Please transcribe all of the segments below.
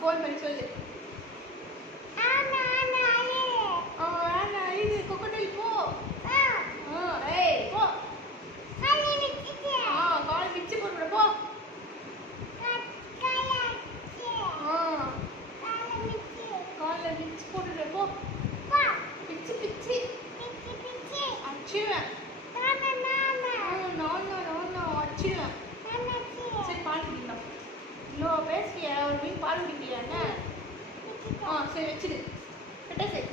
Phone பண்ணி சொல்லு. இது கொக்கோடைல் போ. ஏய் போ. கால் பிச்சு போட்டுவிட போ. காலில் பிச்சு போட்டுவிட போ. பிச்சு பிச்சு அடிச்சுவேன். நான் அடிச்சுவேன். சரி பால் குடிக்கலாம். இவ்வளோ பேசுறியா? ஒரு மீன் பால் குடிக்கலையா என்ன? சரி வச்சிடு. கரெக்டாக சரி.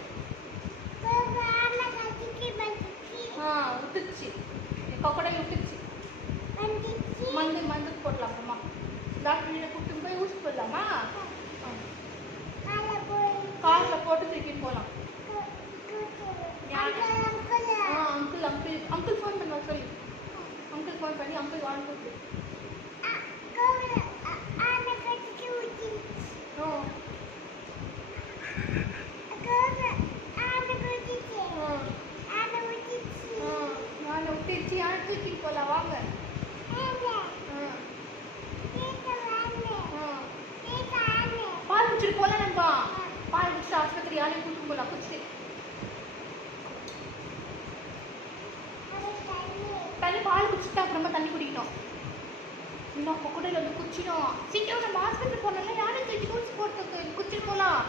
விட்டுச்சு. கொக்கோடைல் விட்டுச்சு. மந்து போடலாம். அப்புறமா டாக்டர் கூப்பிட்டு போய் ஊசி போடலாமா? காரில் போட்டு தூக்கிட்டு போகலாம். அங்கிள் ஃபோன் பண்ண சொல்லி. அங்கிள் ஃபோன் பண்ணி அங்கிள் வாங்க கூப்பிட்டு. நான் விட்டுச்சு. யாரும் தூக்கிட்டு போகலாம் வாங்க. பால் குடிச்சிட்டு போகலாம். நண்பா பால் குடிச்சிட்டு ஆஸ்பத்திரி யாரையும் கூப்பிட்டு போகலாம். குடிச்சிட்டு தண்ணி பால் குடிச்சிட்டு அப்புறமா தண்ணி குடிக்கணும். இன்னும் கொக்கோடைல் வந்து குடிச்சிடும். சீக்கிரம் நம்ம ஹாஸ்பிட்டல் போனோம்னா யாரையும் தூக்கி ஊசி போட்டு குடிச்சிட்டு போகலாம்.